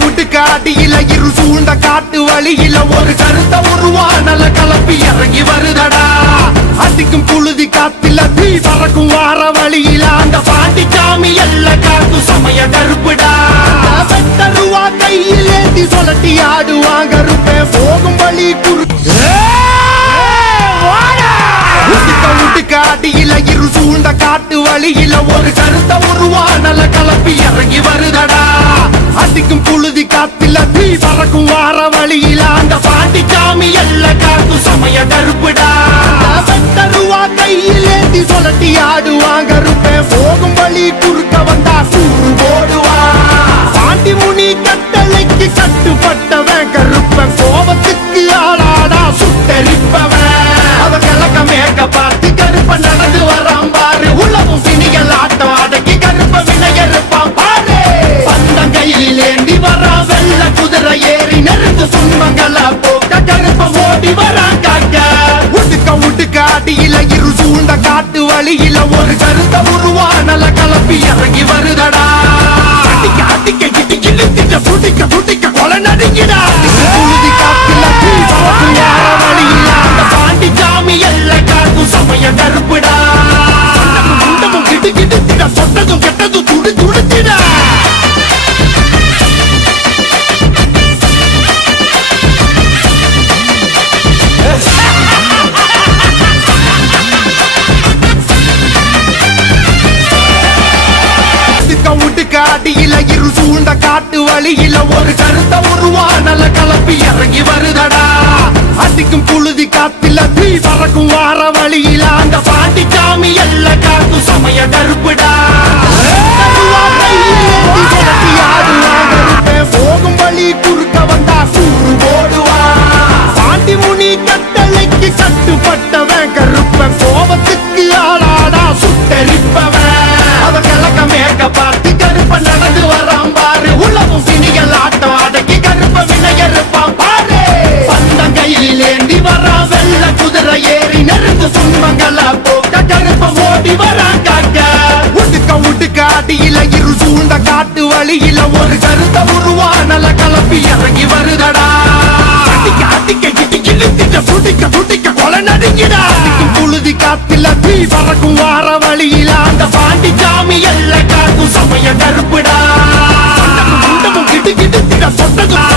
வீட்டுக்கு அடியில இரு சூழ்ந்த காட்டு வழியில ஒரு கருத்த உருவானல கலப்பி இறங்கி வருதடா. அடிக்கும் புழுதி காத்தில தீ பறக்கும் வார வழியில அந்த பாண்டி சாமி எல்ல காத்து சமய கருப்புடா. வெட்டருவா கையில் ஏந்தி சொல்லட்டி ஆடுவாங்க இருப்பே போகும் வழி வீட்டுக்கு அடியில இரு சூழ்ந்த காட்டு வழியில ஒரு கருத்த உருவானல கலப்பி இறங்கி வருதடா. அடிக்கும் புழுதி காத்தில தீ பறக்கும் வார வழியில அந்த பாண்டி சாமி எல்ல காத்து சமய கருப்புடா. வெட்டருவா கையில் ஏந்தி சொல்லட்டி ஆடுவாங்க இருப்பே போகும் வழி குறுக்க வந்தா கூறு போடுவா. பாண்டி முனி கட்டளைக்கு கட்டுப்பட்டவன் கருப்பன் கோபத்துக்கு ஆளாடா சுட்டரிப்பவன். அவ கிழக்க மேற்க பார்த்து கருப்ப நடந்து வரான் பாரு. உலகம் பிணிகள் ஆட்டம் அடக்கி கருப்ப வினையறுப்பான் பாரு. பந்தம் கையில் ஏந்தி வரா வெள்ள குதிரை ஏறி நெருங்கு துன்பங்கள போக்க கருப்ப ஓடி வரான் காக்க. உடுக்க அடியில இரு சூழ்ந்த காட்டு வழியில ஒரு கருத்த உருவானல கலப்பி இறங்கி வருதடா. அடிக்க அடிக்க இடி இழுத்திட்ட புடிக்க புடிக்க கொலை நடுங்கிடா. புழுதி காத்துல தீ பறக்கும் வார வழியில அந்த பாண்டி சாமி எல்ல காத்து சமய கருப்புடா. குண்டமும் கிடு கிடுத்திட சொட்டதும் கெட்டதும் துடி துடித்திட. அடியில இரு சூழ்ந்த காட்டு வழியில ஒரு கருத்த உருவானல கலப்பி இறங்கி வருதடா. அடிக்கும் புழுதி காத்தில தீ பறக்கும் வார வழியில அந்த பாண்டி சாமி எல்ல காத்து சமய கருப்புடா. போகும் வழி குறுக்க வந்தா கூறு போடுவா. பாண்டி முனி கட்டளைக்கு கட்டுப்பட்டவன் கருப்பன் கோபத்துக்கு ஆளாடா சுட்டரிப்பவன். அவ கிழக்க மேற்க பார்த்து கருப்ப நடந்து வரான் பாரு. உலகம் பிணிகள் ஆட்டம் அடக்கி கருப்ப வினையறுப்பான் பாரு. பந்தம் கையில் ஏந்தி வரா வெள்ள குதிரை ஏறி நெருங்கு துன்பங்கள போக்க கருப்ப ஓடி வரான் காக்க. உடுக்க அடியில இரு சூழ்ந்த காட்டு வழியில ஒரு கருத்த உருவானல கலப்பி இறங்கி வருதடா. அடிக்க அடிக்க இடி இழுத்திட்ட புடிக்க புடிக்க கொலை நடுங்கிடா. புழுதி காத்தில தீ பறக்கும் வார வழியில அந்த பாண்டி சாமி எல்ல காத்து சமய கருப்புடா. குண்டமும் கிடு கிடுத்திட சொட்டதும்